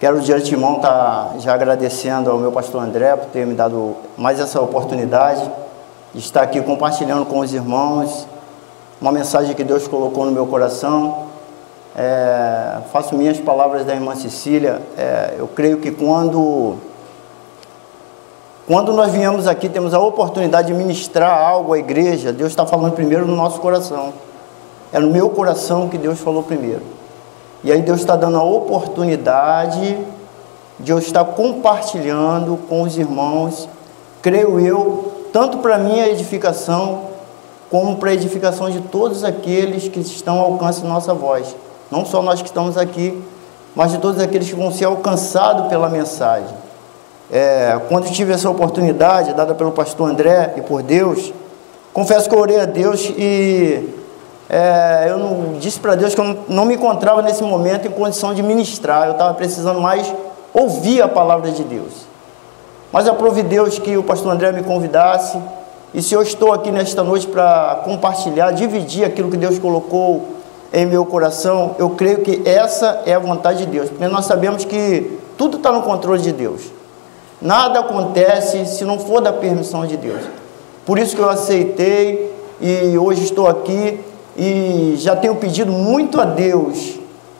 Quero de antemão estar já agradecendo ao meu pastor André por ter me dado mais essa oportunidade de estar aqui compartilhando com os irmãos uma mensagem que Deus colocou no meu coração. Faço minhas palavras da irmã Cecília. Eu creio que quando nós viemos aqui, temos a oportunidade de ministrar algo à igreja, Deus está falando primeiro no nosso coração. É no meu coração que Deus falou primeiro. E aí Deus está dando a oportunidade de eu estar compartilhando com os irmãos, creio eu, tanto para a minha edificação, como para a edificação de todos aqueles que estão ao alcance da nossa voz. Não só nós que estamos aqui, mas de todos aqueles que vão ser alcançados pela mensagem. Quando tive essa oportunidade, dada pelo pastor André e por Deus, confesso que eu orei a Deus e eu não disse para Deus que eu não me encontrava nesse momento em condição de ministrar. Eu estava precisando mais ouvir a palavra de Deus. Mas aprove Deus que o pastor André me convidasse. E se eu estou aqui nesta noite para compartilhar, dividir aquilo que Deus colocou em meu coração, eu creio que essa é a vontade de Deus. Porque nós sabemos que tudo está no controle de Deus. Nada acontece se não for da permissão de Deus. Por isso que eu aceitei e hoje estou aqui e já tenho pedido muito a Deus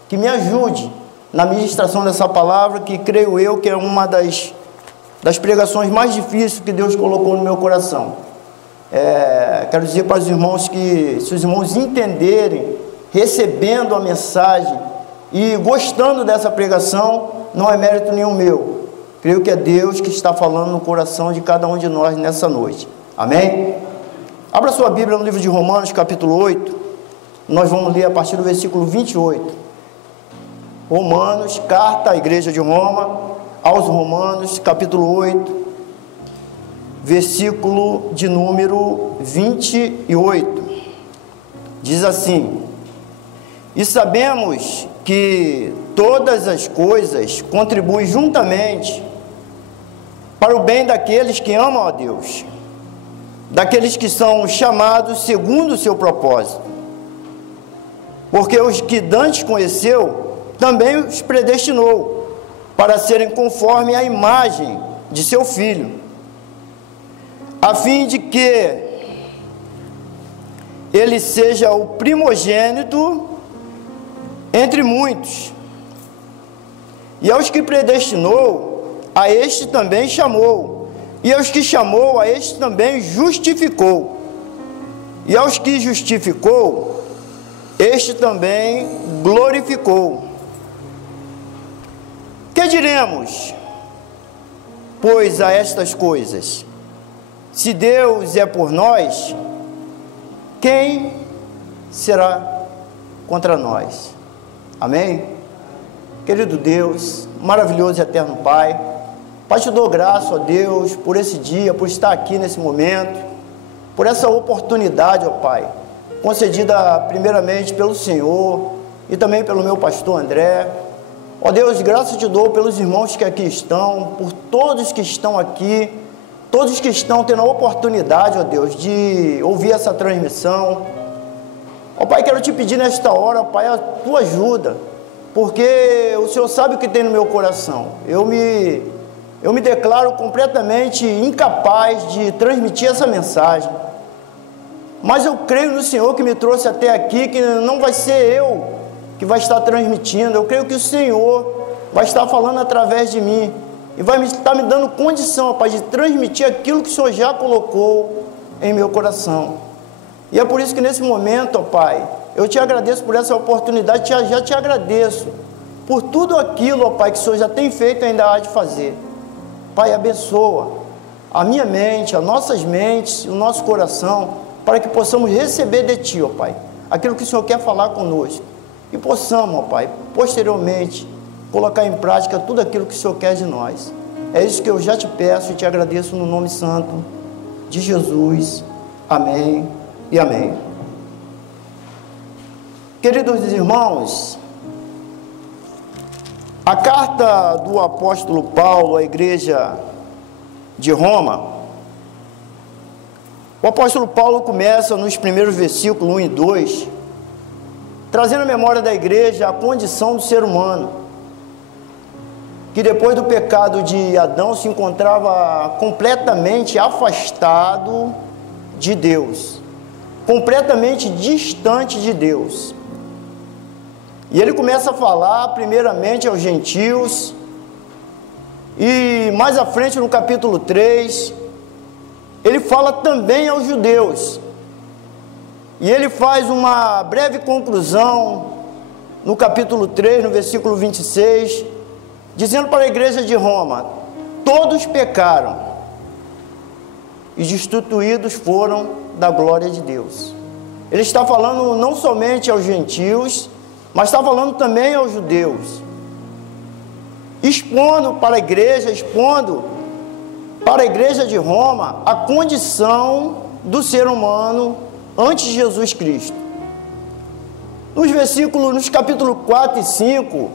que me ajude na ministração dessa palavra, que creio eu que é uma das pregações mais difíceis que Deus colocou no meu coração. Quero dizer para os irmãos que, se os irmãos entenderem, recebendo a mensagem e gostando dessa pregação, não é mérito nenhum meu. Creio que é Deus que está falando no coração de cada um de nós nessa noite. Amém? Abra sua Bíblia no livro de Romanos, capítulo 8. Nós vamos ler a partir do versículo 28. Romanos, carta à igreja de Roma, aos Romanos, capítulo 8, versículo de número 28. Diz assim: E sabemos que todas as coisas contribuem juntamente para o bem daqueles que amam a Deus, daqueles que são chamados segundo o seu propósito. Porque os que dantes conheceu, também os predestinou para serem conforme a imagem de seu Filho, a fim de que ele seja o primogênito entre muitos. E aos que predestinou, a este também chamou, e aos que chamou, a este também justificou, e aos que justificou, este também glorificou. Que diremos, pois, a estas coisas? Se Deus é por nós, quem será contra nós? Amém? Querido Deus, maravilhoso e eterno Pai, te dou graça, ó Deus, por esse dia, por estar aqui nesse momento, por essa oportunidade, ó Pai, concedida primeiramente pelo Senhor e também pelo meu pastor André. Ó Deus, graças te dou pelos irmãos que aqui estão, por todos que estão aqui, todos que estão tendo a oportunidade, ó Deus, de ouvir essa transmissão. Ó Pai, quero te pedir nesta hora, ó Pai, a tua ajuda, porque o Senhor sabe o que tem no meu coração. Eu me declaro completamente incapaz de transmitir essa mensagem. Mas eu creio no Senhor que me trouxe até aqui, que não vai ser eu que vai estar transmitindo. Eu creio que o Senhor vai estar falando através de mim e vai estar me dando condição, Pai, de transmitir aquilo que o Senhor já colocou em meu coração. E é por isso que nesse momento, ó Pai, eu te agradeço por essa oportunidade, já te agradeço por tudo aquilo, ó Pai, que o Senhor já tem feito e ainda há de fazer. Pai, abençoa a minha mente, as nossas mentes, o nosso coração, para que possamos receber de Ti, ó Pai, aquilo que o Senhor quer falar conosco. E possamos, ó Pai, posteriormente, colocar em prática tudo aquilo que o Senhor quer de nós. É isso que eu já te peço e te agradeço no nome santo de Jesus. Amém e amém. Queridos irmãos, a carta do apóstolo Paulo à igreja de Roma, o apóstolo Paulo começa nos primeiros versículos 1 e 2, trazendo à memória da igreja a condição do ser humano. que depois do pecado de Adão se encontrava completamente afastado de Deus, completamente distante de Deus. E ele começa a falar primeiramente aos gentios, e mais à frente no capítulo 3, ele fala também aos judeus. E ele faz uma breve conclusão no capítulo 3, no versículo 26, dizendo para a igreja de Roma: todos pecaram e destituídos foram da glória de Deus. Ele está falando não somente aos gentios, mas está falando também aos judeus, expondo para a igreja de Roma a condição do ser humano antes de Jesus Cristo. Nos capítulos 4 e 5,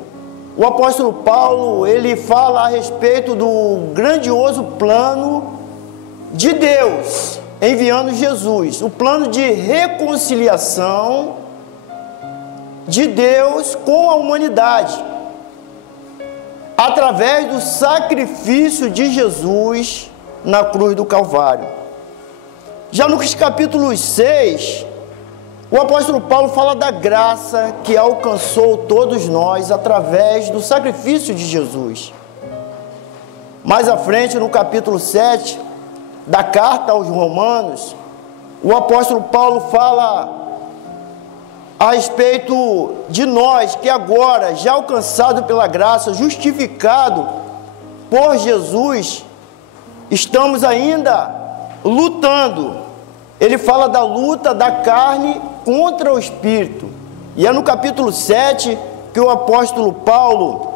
o apóstolo Paulo, ele fala a respeito do grandioso plano de Deus, enviando Jesus, o plano de reconciliação de Deus com a humanidade, através do sacrifício de Jesus na cruz do Calvário. Já nos capítulos 6, o apóstolo Paulo fala da graça que alcançou todos nós através do sacrifício de Jesus. Mais à frente, no capítulo 7 da carta aos Romanos, o apóstolo Paulo fala a respeito de nós que agora, já alcançado pela graça, justificado por Jesus, estamos ainda lutando. Ele fala da luta da carne contra o Espírito. E é no capítulo 7 que o apóstolo Paulo,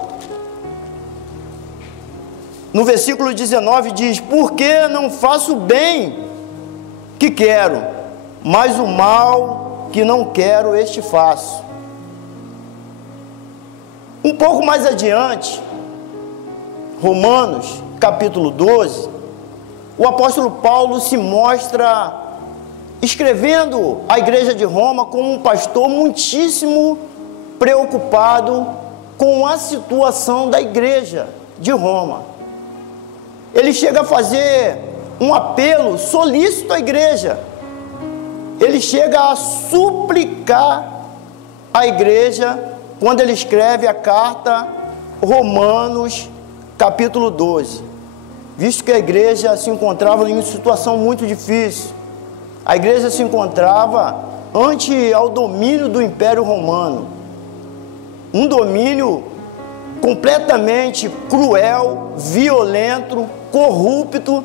no versículo 19, diz: porque não faço o bem que quero, mas o mal que não quero, este faço. Um pouco mais adiante, Romanos, capítulo 12, o apóstolo Paulo se mostra escrevendo à igreja de Roma como um pastor muitíssimo preocupado com a situação da igreja de Roma. Ele chega a fazer um apelo solícito à igreja. Ele chega a suplicar a igreja quando ele escreve a carta Romanos, capítulo 12, visto que a igreja se encontrava em uma situação muito difícil. A igreja se encontrava ante ao domínio do Império Romano, um domínio completamente cruel, violento, corrupto,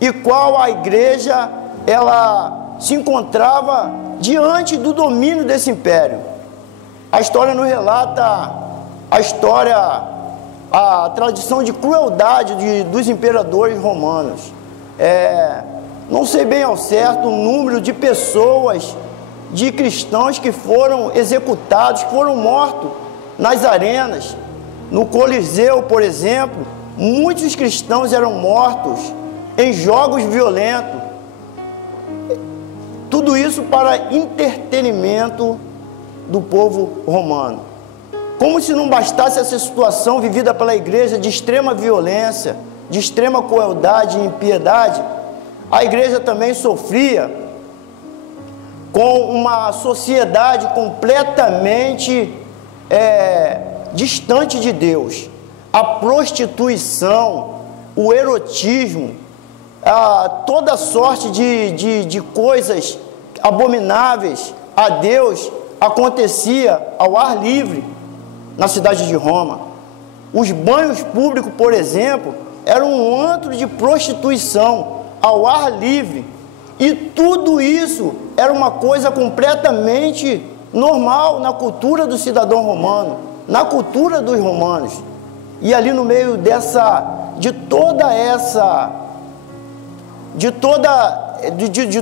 e qual a igreja ela se encontrava diante do domínio desse império. A história nos relata a tradição de crueldade dos imperadores romanos. Não sei bem ao certo o número de pessoas, de cristãos que foram executados, que foram mortos nas arenas. No Coliseu, por exemplo, muitos cristãos eram mortos em jogos violentos. Tudo isso para entretenimento do povo romano. Como se não bastasse essa situação vivida pela igreja de extrema violência, de extrema crueldade e impiedade, a igreja também sofria com uma sociedade completamente distante de Deus. A prostituição, o erotismo, toda sorte de coisas abomináveis a Deus acontecia ao ar livre na cidade de Roma. Os banhos públicos, por exemplo, eram um antro de prostituição ao ar livre, e tudo isso era uma coisa completamente normal na cultura do cidadão romano, na cultura dos romanos. E ali no meio de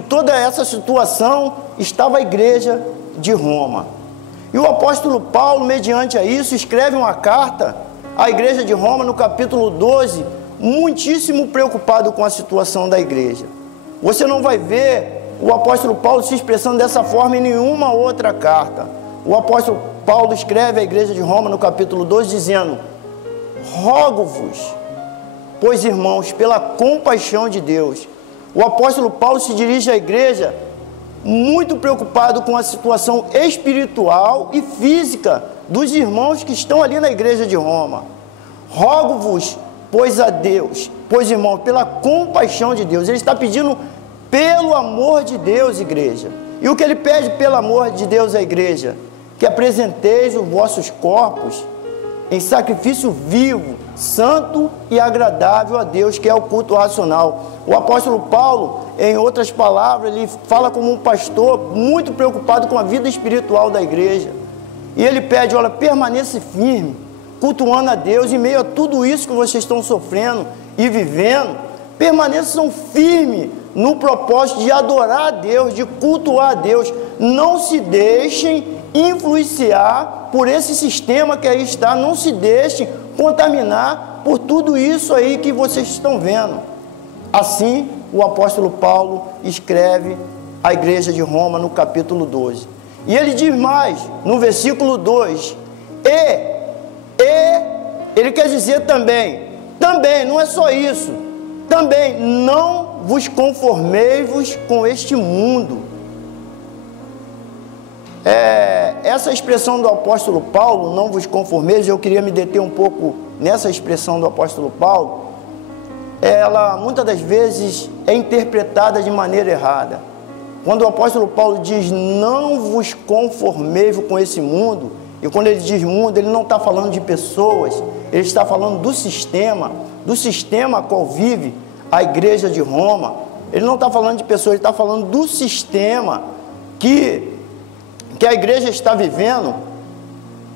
toda essa situação estava a igreja de Roma. E o apóstolo Paulo, mediante a isso, escreve uma carta à igreja de Roma no capítulo 12, muitíssimo preocupado com a situação da igreja. Você não vai ver o apóstolo Paulo se expressando dessa forma em nenhuma outra carta. O apóstolo Paulo escreve à igreja de Roma no capítulo 12 dizendo: rogo-vos, pois irmãos, pela compaixão de Deus. O apóstolo Paulo se dirige à igreja muito preocupado com a situação espiritual e física dos irmãos que estão ali na igreja de Roma. Rogo-vos, pois a Deus, pois irmãos, pela compaixão de Deus. Ele está pedindo pelo amor de Deus, igreja. E o que ele pede pelo amor de Deus à igreja? Que apresenteis os vossos corpos em sacrifício vivo, santo e agradável a Deus, que é o culto racional. O apóstolo Paulo, em outras palavras, ele fala como um pastor muito preocupado com a vida espiritual da igreja. E ele pede, olha, permaneça firme, cultuando a Deus, em meio a tudo isso que vocês estão sofrendo e vivendo, permaneçam firmes no propósito de adorar a Deus, de cultuar a Deus. Não se deixem influenciar por esse sistema que aí está, não se deixem contaminar por tudo isso aí que vocês estão vendo. Assim, o apóstolo Paulo escreve à igreja de Roma no capítulo 12. E ele diz mais, no versículo 2, ele quer dizer também, não é só isso, também não vos conformeis com este mundo. Essa expressão do apóstolo Paulo, não vos conformeis, eu queria me deter um pouco nessa expressão do apóstolo Paulo. Ela muitas das vezes é interpretada de maneira errada. Quando o apóstolo Paulo diz não vos conformeis com esse mundo, e quando ele diz mundo, ele não está falando de pessoas, ele está falando do sistema a qual vive a igreja de Roma. Ele não está falando de pessoas, ele está falando do sistema que a igreja está vivendo.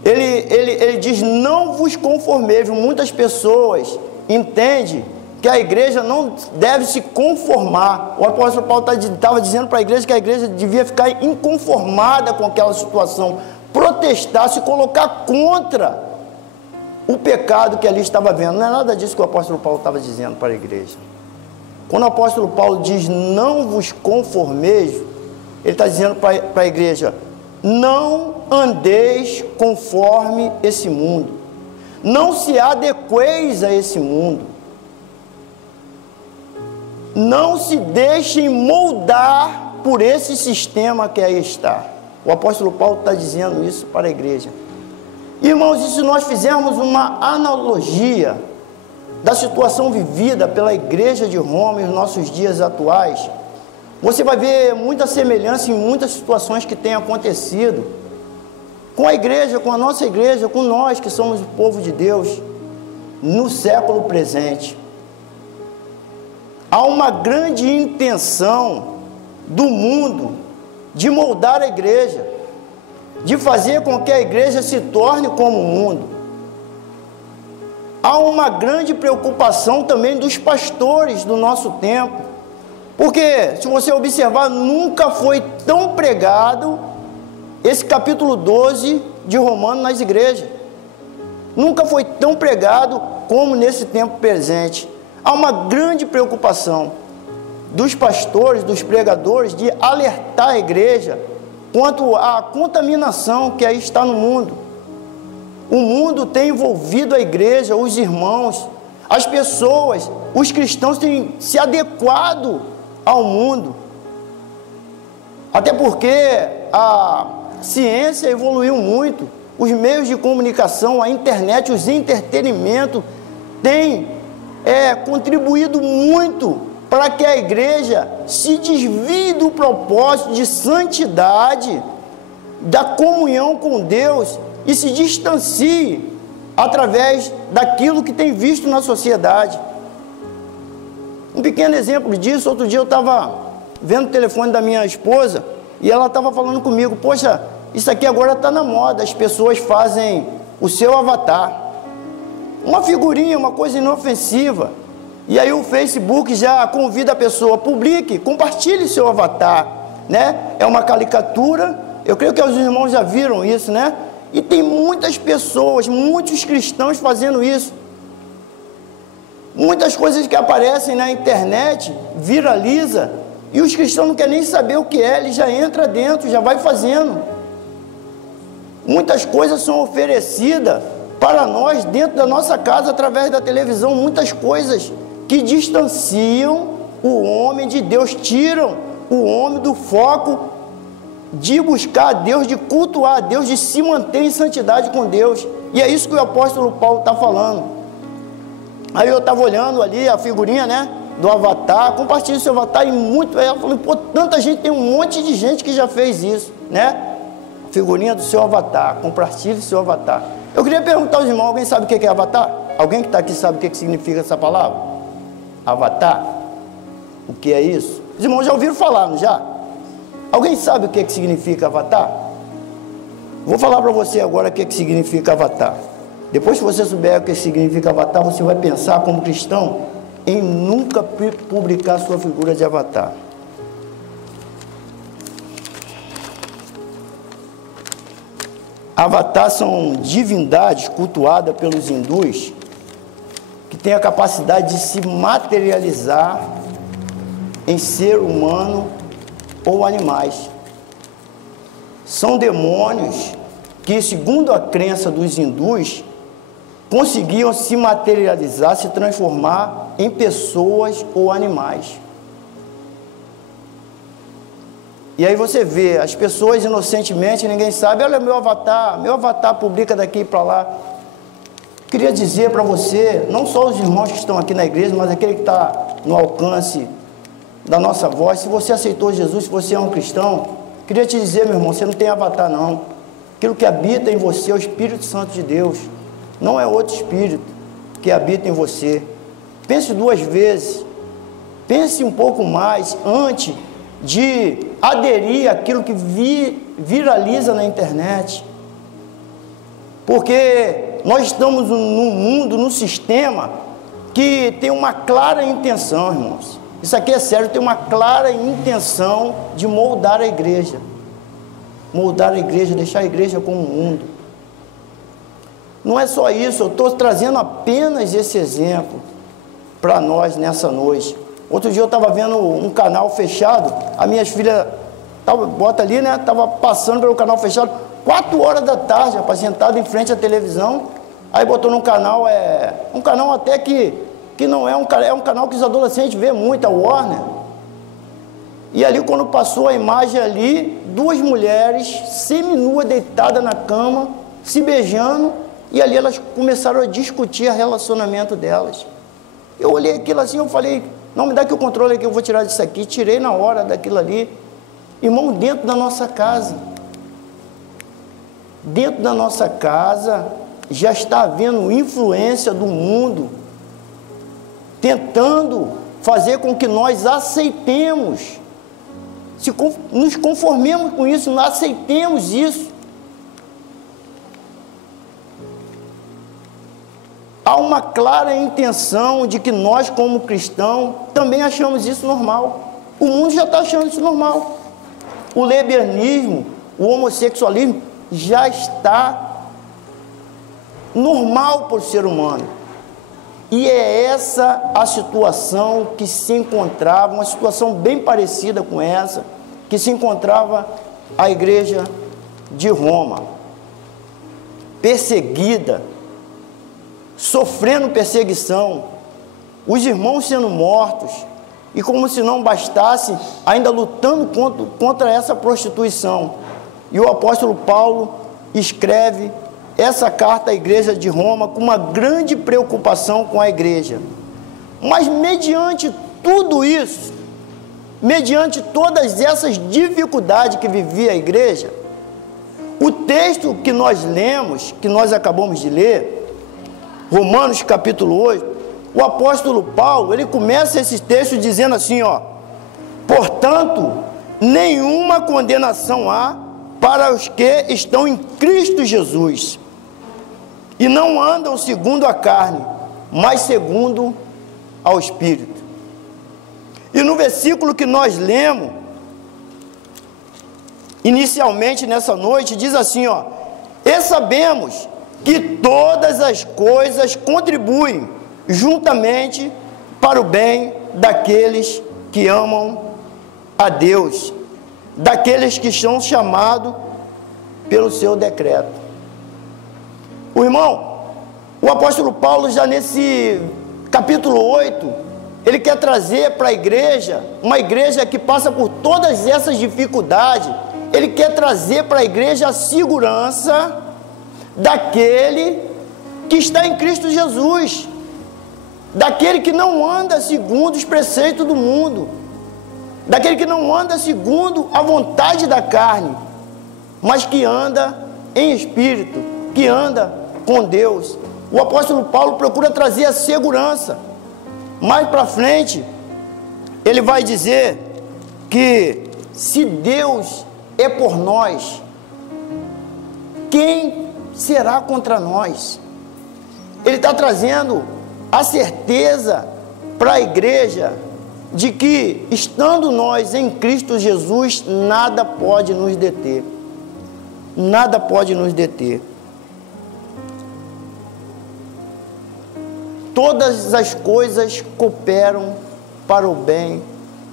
Ele diz não vos conformeis. Muitas pessoas entendem que a igreja não deve se conformar. O apóstolo Paulo estava dizendo para a igreja que a igreja devia ficar inconformada com aquela situação, protestar, se colocar contra o pecado que ali estava vendo. Não é nada disso que o apóstolo Paulo estava dizendo para a igreja. Quando o apóstolo Paulo diz não vos conformeis, ele está dizendo para a igreja: não andeis conforme esse mundo, não se adequeis a esse mundo, não se deixem moldar por esse sistema que aí está. O apóstolo Paulo está dizendo isso para a igreja. Irmãos, e se nós fizermos uma analogia da situação vivida pela igreja de Roma nos nossos dias atuais, você vai ver muita semelhança em muitas situações que têm acontecido com a igreja, com a nossa igreja, com nós que somos o povo de Deus no século presente. Há uma grande intenção do mundo de moldar a igreja, de fazer com que a igreja se torne como o mundo. Há uma grande preocupação também dos pastores do nosso tempo, porque, se você observar, nunca foi tão pregado esse capítulo 12 de Romanos nas igrejas. Nunca foi tão pregado como nesse tempo presente. Há uma grande preocupação dos pastores, dos pregadores, de alertar a igreja quanto à contaminação que aí está no mundo. O mundo tem envolvido a igreja, os irmãos, as pessoas, os cristãos têm se adequado ao mundo. Até porque a ciência evoluiu muito, os meios de comunicação, a internet, os entretenimentos têm contribuído muito para que a igreja se desvie do propósito de santidade, da comunhão com Deus, e se distancie através daquilo que tem visto na sociedade. Um pequeno exemplo disso, outro dia eu estava vendo o telefone da minha esposa e ela estava falando comigo: poxa, isso aqui agora está na moda, as pessoas fazem o seu avatar, uma figurinha, uma coisa inofensiva, e aí o Facebook já convida a pessoa: publique, compartilhe seu avatar, né? É uma caricatura, eu creio que os irmãos já viram isso, né? E tem muitas pessoas, muitos cristãos fazendo isso. Muitas coisas que aparecem na internet, viraliza, e os cristãos não querem nem saber o que é, ele já entra dentro, já vai fazendo. Muitas coisas são oferecidas para nós dentro da nossa casa, através da televisão, muitas coisas que distanciam o homem de Deus, tiram o homem do foco de buscar a Deus, de cultuar a Deus, de se manter em santidade com Deus. E é isso que o apóstolo Paulo está falando. Aí eu estava olhando ali a figurinha, né, do avatar, compartilhe seu avatar, e muito, aí eu falei, pô, tanta gente, tem um monte de gente que já fez isso, né? Figurinha do seu avatar, compartilhe seu avatar. Eu queria perguntar aos irmãos, alguém sabe o que é avatar? Alguém que está aqui sabe o que significa essa palavra? Avatar? O que é isso? Os irmãos já ouviram falar, não já? Alguém sabe o que significa avatar? Vou falar para você agora o que significa avatar. Depois que você souber o que significa avatar, você vai pensar como cristão em nunca publicar sua figura de avatar. Avatar são divindades cultuadas pelos hindus que têm a capacidade de se materializar em ser humano ou animais. São demônios que, segundo a crença dos hindus, conseguiam se materializar, se transformar em pessoas ou animais. E aí você vê, as pessoas inocentemente, ninguém sabe, olha meu avatar publica daqui para lá. Queria dizer para você, não só os irmãos que estão aqui na igreja, mas aquele que está no alcance da nossa voz, se você aceitou Jesus, se você é um cristão, queria te dizer, meu irmão, você não tem avatar não. Aquilo que habita em você é o Espírito Santo de Deus, não é outro Espírito que habita em você. Pense duas vezes, pense um pouco mais antes de aderir àquilo que viraliza na internet, porque nós estamos num mundo, num sistema que tem uma clara intenção, irmãos, isso aqui é sério, tem uma clara intenção de moldar a igreja, deixar a igreja como um mundo. Não é só isso, eu estou trazendo apenas esse exemplo para nós nessa noite. Outro dia eu estava vendo um canal fechado, as minhas filhas, bota ali, né, estava passando pelo canal fechado, 4 horas da tarde, rapaz, sentado em frente à televisão, aí botou num canal, um canal até que não é um canal que os adolescentes vê muito, a Warner, e ali quando passou a imagem ali, 2 mulheres, seminuas, deitadas na cama, se beijando, e ali elas começaram a discutir o relacionamento delas. Eu olhei aquilo assim, eu falei, não, me dá aqui o controle aqui, eu vou tirar disso aqui. Tirei na hora daquilo ali. Irmão, dentro da nossa casa, já está havendo influência do mundo, tentando fazer com que nós aceitemos, nos conformemos com isso, nós aceitemos isso. Há uma clara intenção de que nós, como cristãos, também achamos isso normal. O mundo já está achando isso normal. O lesbianismo, o homossexualismo já está normal para o ser humano. E é essa a situação que se encontrava, uma situação bem parecida com essa, que se encontrava a igreja de Roma, perseguida, sofrendo perseguição, os irmãos sendo mortos, e como se não bastasse, ainda lutando contra essa prostituição. E o apóstolo Paulo escreve essa carta à igreja de Roma com uma grande preocupação com a igreja. Mas mediante tudo isso, mediante todas essas dificuldades que vivia a igreja, o texto que nós lemos, que nós acabamos de ler, Romanos capítulo 8, o apóstolo Paulo, ele começa esse texto dizendo assim, ó: portanto, nenhuma condenação há para os que estão em Cristo Jesus, e não andam segundo a carne, mas segundo ao Espírito. E no versículo que nós lemos, inicialmente nessa noite, diz assim, ó: e sabemos que todas as coisas contribuem juntamente para o bem daqueles que amam a Deus, daqueles que são chamados pelo seu decreto. O irmão, O apóstolo Paulo, já nesse capítulo 8, ele quer trazer para a igreja, uma igreja que passa por todas essas dificuldades, ele quer trazer para a igreja a segurança daquele que está em Cristo Jesus, daquele que não anda segundo os preceitos do mundo, daquele que não anda segundo a vontade da carne, mas que anda em espírito, que anda com Deus. O apóstolo Paulo procura trazer a segurança. Mais para frente, ele vai dizer que se Deus é por nós, quem será contra nós? Ele está trazendo a certeza para a igreja de que, estando nós em Cristo Jesus, nada pode nos deter. Nada pode nos deter. Todas as coisas cooperam para o bem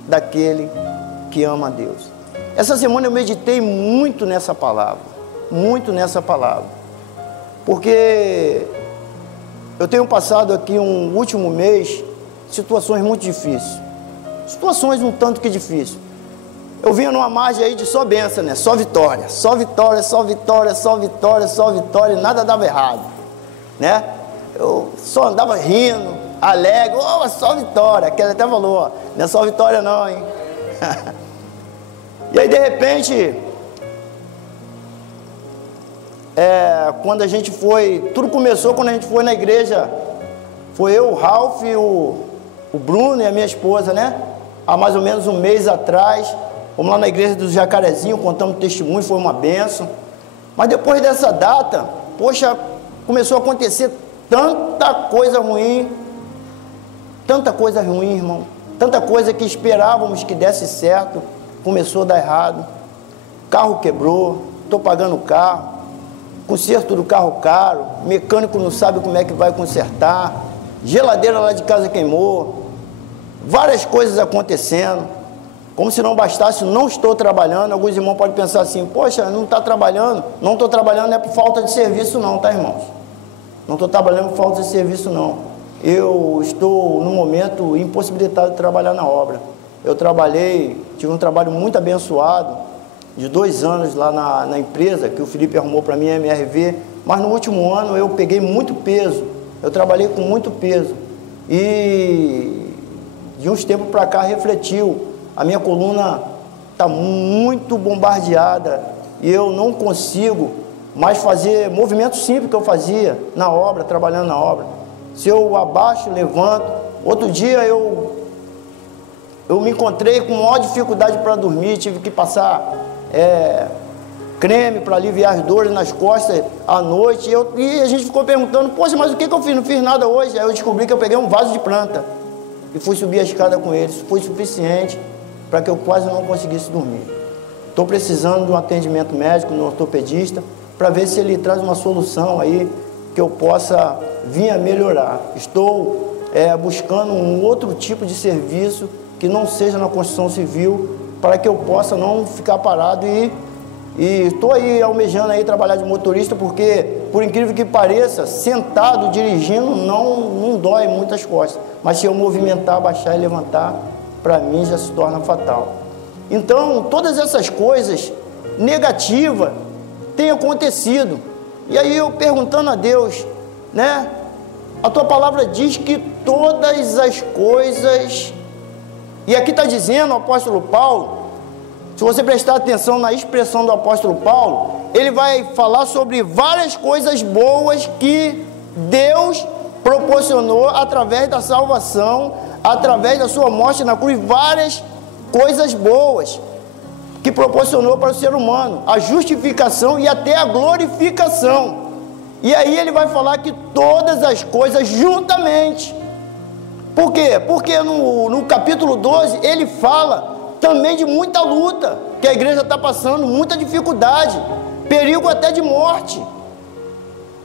daquele que ama a Deus. Essa semana eu meditei muito nessa palavra, porque eu tenho passado aqui um último mês, situações muito difíceis, situações um tanto que difíceis. Eu vinha numa margem aí de só bênção, né? Só vitória, só vitória, só vitória, só vitória, só vitória, nada dava errado, né? Eu só andava rindo, alegre, oh, só vitória. Aquele até falou, ó, não é só vitória não, hein? E aí de repente, quando a gente foi, tudo começou quando a gente foi na igreja, foi eu, o Ralph, o Bruno e a minha esposa, né? Há mais ou menos um mês atrás, fomos lá na igreja do Jacarezinho, contamos testemunho, foi uma bênção. Mas depois dessa data, poxa, começou a acontecer tanta coisa ruim, irmão, tanta coisa que esperávamos que desse certo, começou a dar errado. Carro quebrou, estou pagando o carro, conserto do carro caro, mecânico não sabe como é que vai consertar, geladeira lá de casa queimou, várias coisas acontecendo, como se não bastasse, não estou trabalhando. Alguns irmãos podem pensar assim, poxa, não está trabalhando, não estou trabalhando, não é por falta de serviço não, tá, irmãos? Não estou trabalhando por falta de serviço não, eu estou no momento impossibilitado de trabalhar na obra. Eu tive um trabalho muito abençoado, de 2 anos lá na empresa, que o Felipe arrumou para mim, a MRV, mas no último ano eu peguei muito peso, eu trabalhei com muito peso, e de uns tempos para cá refletiu, a minha coluna está muito bombardeada, e eu não consigo mais fazer movimentos simples que eu fazia na obra, trabalhando na obra. Se eu abaixo, levanto. Outro dia eu me encontrei com maior dificuldade para dormir, tive que passar creme para aliviar as dores nas costas à noite, e a gente ficou perguntando, poxa, mas o que eu fiz? Não fiz nada hoje. Aí eu descobri que eu peguei um vaso de planta e fui subir a escada com ele. Isso foi suficiente para que eu quase não conseguisse dormir. Estou precisando de um atendimento médico no ortopedista, para ver se ele traz uma solução aí, que eu possa vir a melhorar. Estou buscando um outro tipo de serviço, que não seja na construção civil, para que eu possa não ficar parado, e estou aí almejando aí trabalhar de motorista, porque, por incrível que pareça, sentado dirigindo não dói muitas costas, mas se eu movimentar, baixar e levantar, para mim já se torna fatal. Então, todas essas coisas negativas têm acontecido, e aí eu perguntando a Deus, né? A tua palavra diz que todas as coisas, e aqui está dizendo o apóstolo Paulo, se você prestar atenção na expressão do apóstolo Paulo, ele vai falar sobre várias coisas boas que Deus proporcionou através da salvação, através da sua morte na cruz, várias coisas boas que proporcionou para o ser humano, a justificação e até a glorificação. E aí ele vai falar que todas as coisas juntamente. Por quê? Porque no capítulo 12 ele fala também de muita luta que a igreja está passando, muita dificuldade, perigo até de morte.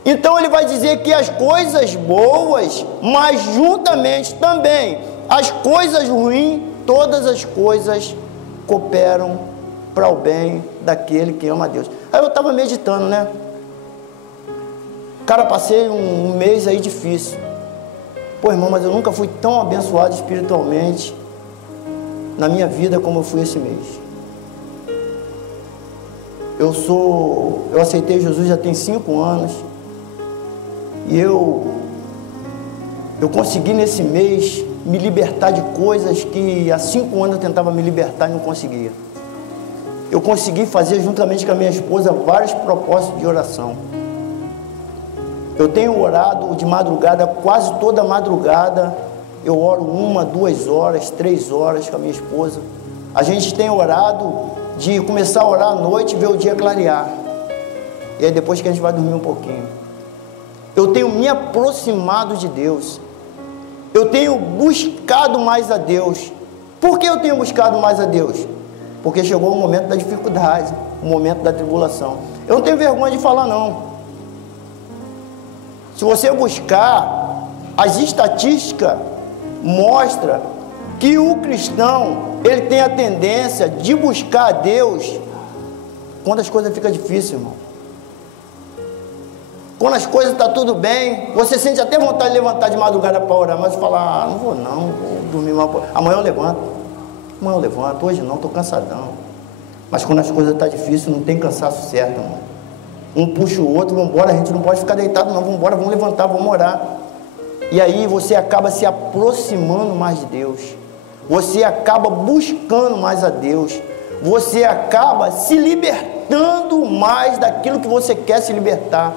Então ele vai dizer que as coisas boas, mas juntamente também as coisas ruins, todas as coisas cooperam para o bem daquele que ama a Deus. Aí eu estava meditando, né? Cara, passei um mês aí difícil. Pô, irmão, mas eu nunca fui tão abençoado espiritualmente na minha vida como eu fui esse mês. Eu aceitei Jesus já tem 5 anos. E eu consegui nesse mês me libertar de coisas que há 5 anos eu tentava me libertar e não conseguia. Eu consegui fazer juntamente com a minha esposa vários propósitos de oração. Eu tenho orado de madrugada, quase toda madrugada. Eu oro 1, 2 horas, 3 horas com a minha esposa. A gente tem orado de começar a orar à noite e ver o dia clarear. E aí depois que a gente vai dormir um pouquinho. Eu tenho me aproximado de Deus. Eu tenho buscado mais a Deus. Por que eu tenho buscado mais a Deus? Porque chegou o momento da dificuldade, o momento da tribulação. Eu não tenho vergonha de falar não. Se você buscar, as estatísticas mostram que o cristão, ele tem a tendência de buscar a Deus quando as coisas ficam difíceis, irmão. Quando as coisas estão tudo bem, você sente até vontade de levantar de madrugada para orar, mas fala, não vou dormir mal. Amanhã eu levanto, hoje não, estou cansadão. Mas quando as coisas estão difíceis, não tem cansaço certo, irmão. Um puxa o outro, vamos embora, a gente não pode ficar deitado não, vamos embora, vamos levantar, vamos orar. E aí você acaba se aproximando mais de Deus, você acaba buscando mais a Deus, você acaba se libertando mais daquilo que você quer se libertar.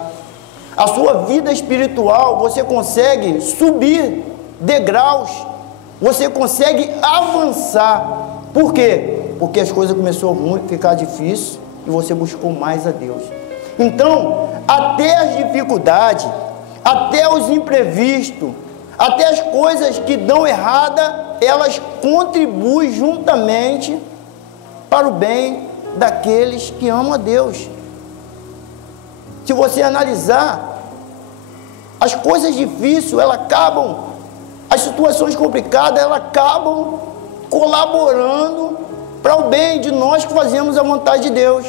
A sua vida espiritual, você consegue subir degraus, você consegue avançar. Por quê? Porque as coisas começaram a ficar difíceis e você buscou mais a Deus. Então, até as dificuldades, até os imprevistos, até as coisas que dão errada, elas contribuem juntamente para o bem daqueles que amam a Deus. Se você analisar, as coisas difíceis, elas acabam, as situações complicadas, elas acabam colaborando para o bem de nós que fazemos a vontade de Deus.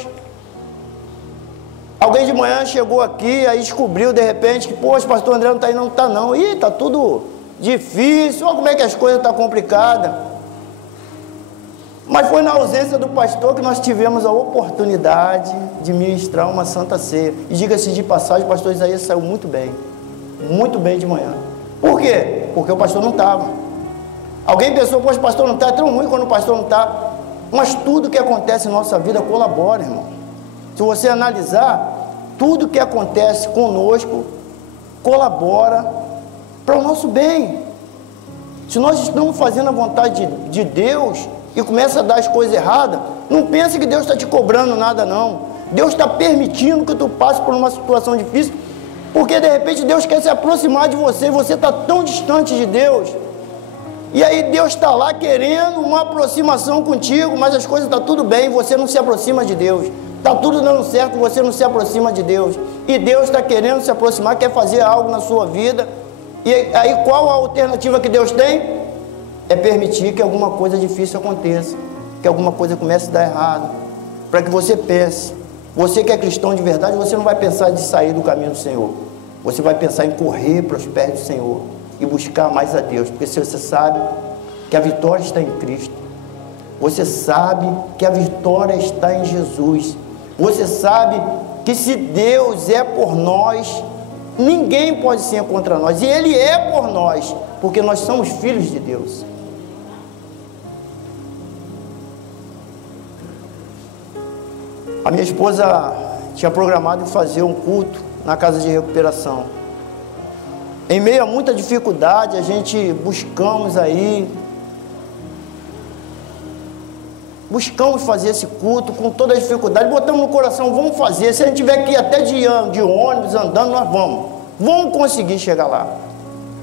Alguém de manhã chegou aqui, aí descobriu de repente que, poxa, pastor André não está aí, não está não. Ih, está tudo difícil, olha como é que as coisas estão complicadas. Mas foi na ausência do pastor que nós tivemos a oportunidade de ministrar uma santa ceia. E diga-se de passagem, o pastor Isaías saiu muito bem de manhã. Por quê? Porque o pastor não estava. Alguém pensou, poxa, o pastor não está, é tão ruim quando o pastor não está. Mas tudo que acontece em nossa vida colabora, irmão. Se você analisar, tudo que acontece conosco colabora para o nosso bem. Se nós estamos fazendo a vontade de Deus e começa a dar as coisas erradas, não pense que Deus está te cobrando nada não. Deus está permitindo que tu passe por uma situação difícil, porque de repente Deus quer se aproximar de você, e você está tão distante de Deus. E aí Deus está lá querendo uma aproximação contigo, mas as coisas estão tudo bem, você não se aproxima de Deus. Está tudo dando certo, você não se aproxima de Deus. E Deus está querendo se aproximar, quer fazer algo na sua vida. E aí qual a alternativa que Deus tem? É permitir que alguma coisa difícil aconteça, que alguma coisa comece a dar errado, para que você pense. Você que é cristão de verdade, você não vai pensar de sair do caminho do Senhor. Você vai pensar em correr para os pés do Senhor e buscar mais a Deus, porque se você sabe que a vitória está em Cristo, você sabe que a vitória está em Jesus, você sabe que se Deus é por nós, ninguém pode ser contra nós, e Ele é por nós, porque nós somos filhos de Deus. A minha esposa tinha programado fazer um culto na casa de recuperação. Em meio a muita dificuldade, a gente buscamos fazer esse culto com toda a dificuldade, botamos no coração, vamos fazer, se a gente tiver que ir até de ônibus, andando, nós vamos conseguir chegar lá.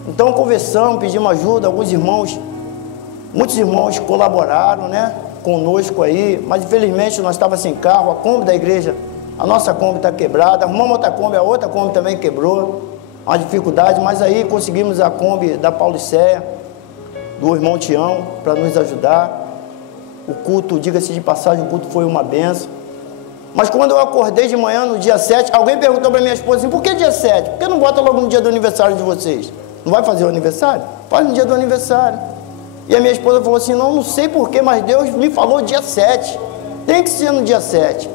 Então conversamos, pedimos ajuda, muitos irmãos colaboraram, né, conosco aí, mas infelizmente nós estávamos sem carro, a Kombi da igreja, a nossa Kombi está quebrada, arrumamos outra Kombi, a outra Kombi também quebrou, uma dificuldade, mas aí conseguimos a Kombi da Paulicéia, do irmão Tião, para nos ajudar. O culto, diga-se de passagem, o culto foi uma benção. Mas quando eu acordei de manhã, no dia 7, alguém perguntou para minha esposa assim, por que dia 7? Por que não bota logo no dia do aniversário de vocês? Não vai fazer o aniversário? Faz no dia do aniversário. E a minha esposa falou assim, não sei porquê, mas Deus me falou dia 7. Tem que ser no dia 7.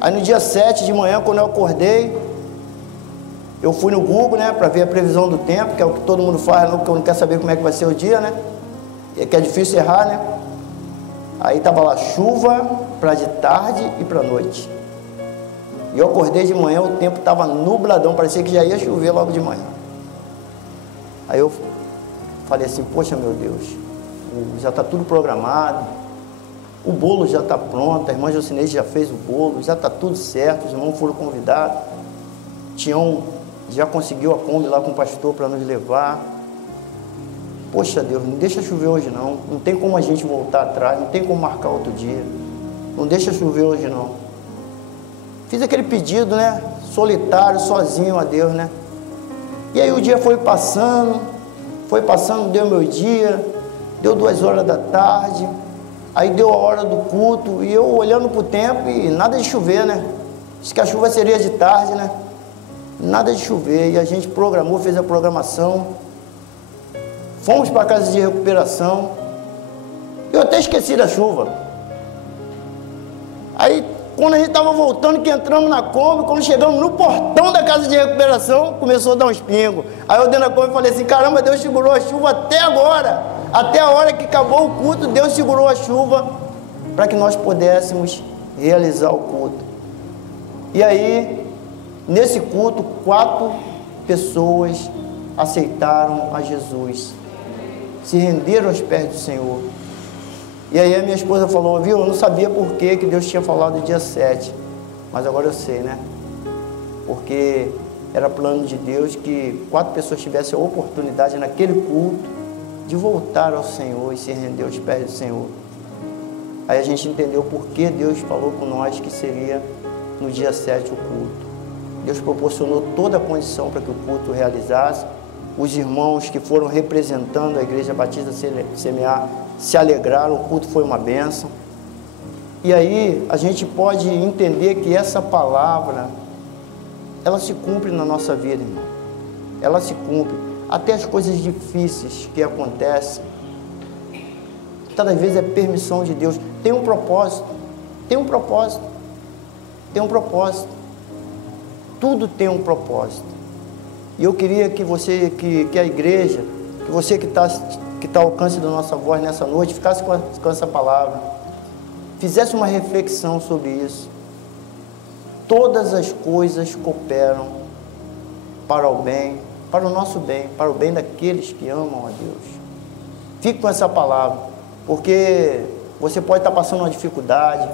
Aí no dia 7 de manhã, quando eu acordei, eu fui no Google, né, para ver a previsão do tempo, que é o que todo mundo faz, porque não quer saber como é que vai ser o dia, né? E que é difícil errar, né? Aí estava lá, chuva para de tarde e para noite. E eu acordei de manhã, o tempo estava nubladão, parecia que já ia chover logo de manhã. Aí eu falei assim, poxa meu Deus, já está tudo programado, o bolo já está pronto, a irmã Jocinete já fez o bolo, já está tudo certo, os irmãos foram convidados. Tião já conseguiu a Kombi lá com o pastor para nos levar. Poxa Deus, não deixa chover hoje não, não tem como a gente voltar atrás, não tem como marcar outro dia, não deixa chover hoje não. Fiz aquele pedido, né, solitário, sozinho a Deus, né. E aí o dia foi passando, deu meu dia, deu 2 horas da tarde, aí deu a hora do culto, e eu olhando para o tempo e nada de chover, né, disse que a chuva seria de tarde, né, nada de chover, e a gente programou, fez a programação. Fomos para a casa de recuperação. Eu até esqueci da chuva. Aí, quando a gente estava voltando, que entramos na Kombi, quando chegamos no portão da casa de recuperação, começou a dar uns pingos. Aí eu dentro da Kombi falei assim, caramba, Deus segurou a chuva até agora. Até a hora que acabou o culto, Deus segurou a chuva para que nós pudéssemos realizar o culto. E aí, nesse culto, 4 pessoas aceitaram a Jesus. Se renderam aos pés do Senhor. E aí a minha esposa falou, viu, eu não sabia por que Deus tinha falado dia 7, mas agora eu sei, né? Porque era plano de Deus que 4 pessoas tivessem a oportunidade naquele culto de voltar ao Senhor e se render aos pés do Senhor. Aí a gente entendeu por que Deus falou com nós que seria no dia 7 o culto. Deus proporcionou toda a condição para que o culto realizasse. Os irmãos que foram representando a Igreja Batista Semear se alegraram, o culto foi uma bênção. E aí a gente pode entender que essa palavra, ela se cumpre na nossa vida, irmão. Ela se cumpre. Até as coisas difíceis que acontecem, muitas vezes é permissão de Deus. Tem um propósito, tem um propósito, tem um propósito. Tudo tem um propósito. E eu queria que você, que a igreja, que você que está ao alcance da nossa voz nessa noite, ficasse com essa palavra, fizesse uma reflexão sobre isso. Todas as coisas cooperam para o bem, para o nosso bem, para o bem daqueles que amam a Deus. Fique com essa palavra, porque você pode estar passando uma dificuldade,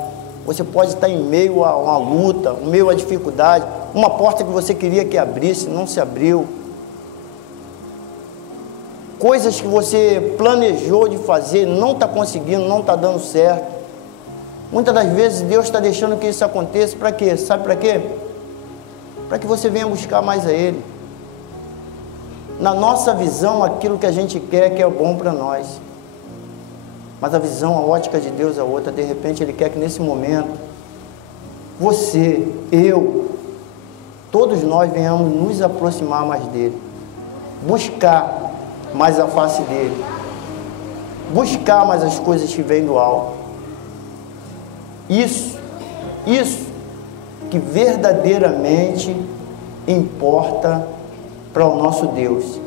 você pode estar em meio a uma luta, em meio a dificuldade, uma porta que você queria que abrisse, não se abriu. Coisas que você planejou de fazer, não está conseguindo, não está dando certo. Muitas das vezes Deus está deixando que isso aconteça, para quê? Sabe para quê? Para que você venha buscar mais a Ele. Na nossa visão, aquilo que a gente quer, que é bom para nós. Mas a visão, a ótica de Deus é outra. De repente Ele quer que nesse momento, você, eu, todos nós venhamos nos aproximar mais dEle. Buscar mais a face dEle. Buscar mais as coisas que vêm do alto. Isso que verdadeiramente importa para o nosso Deus.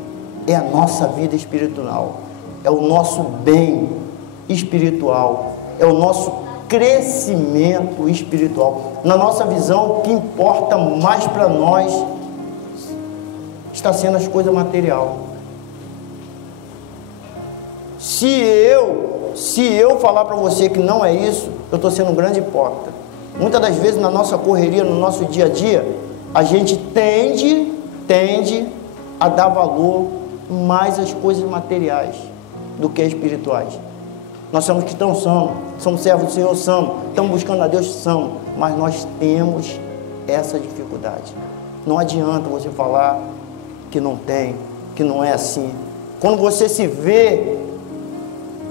É a nossa vida espiritual. É o nosso bem espiritual, é o nosso crescimento espiritual. Na nossa visão, o que importa mais para nós está sendo as coisas materiais. Se eu falar para você que não é isso, eu estou sendo um grande hipócrita. Muitas das vezes na nossa correria, no nosso dia a dia, a gente tende a dar valor mais às coisas materiais do que espirituais. Nós somos cristãos, somos servos do Senhor, estamos buscando a Deus, mas nós temos essa dificuldade. Não adianta você falar que não tem, que não é assim. Quando você se vê,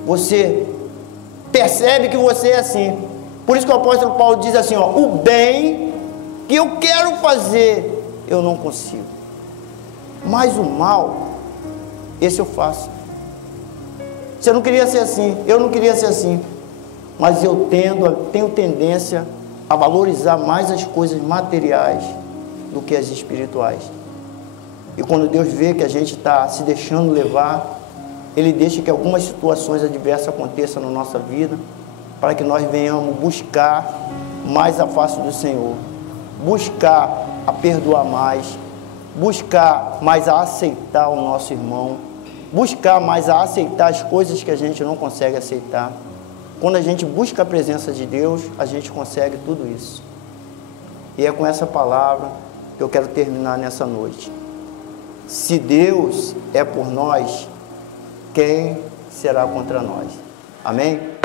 você percebe que você é assim. Por isso que o apóstolo Paulo diz assim, ó, o bem que eu quero fazer, eu não consigo. Mas o mal, esse eu faço. Você não queria ser assim, eu não queria ser assim. Mas eu tenho tendência a valorizar mais as coisas materiais do que as espirituais. E quando Deus vê que a gente está se deixando levar, Ele deixa que algumas situações adversas aconteçam na nossa vida, para que nós venhamos buscar mais a face do Senhor, buscar a perdoar mais, buscar mais a aceitar o nosso irmão, buscar mais a aceitar as coisas que a gente não consegue aceitar. Quando a gente busca a presença de Deus, a gente consegue tudo isso. E é com essa palavra que eu quero terminar nessa noite. Se Deus é por nós, quem será contra nós? Amém?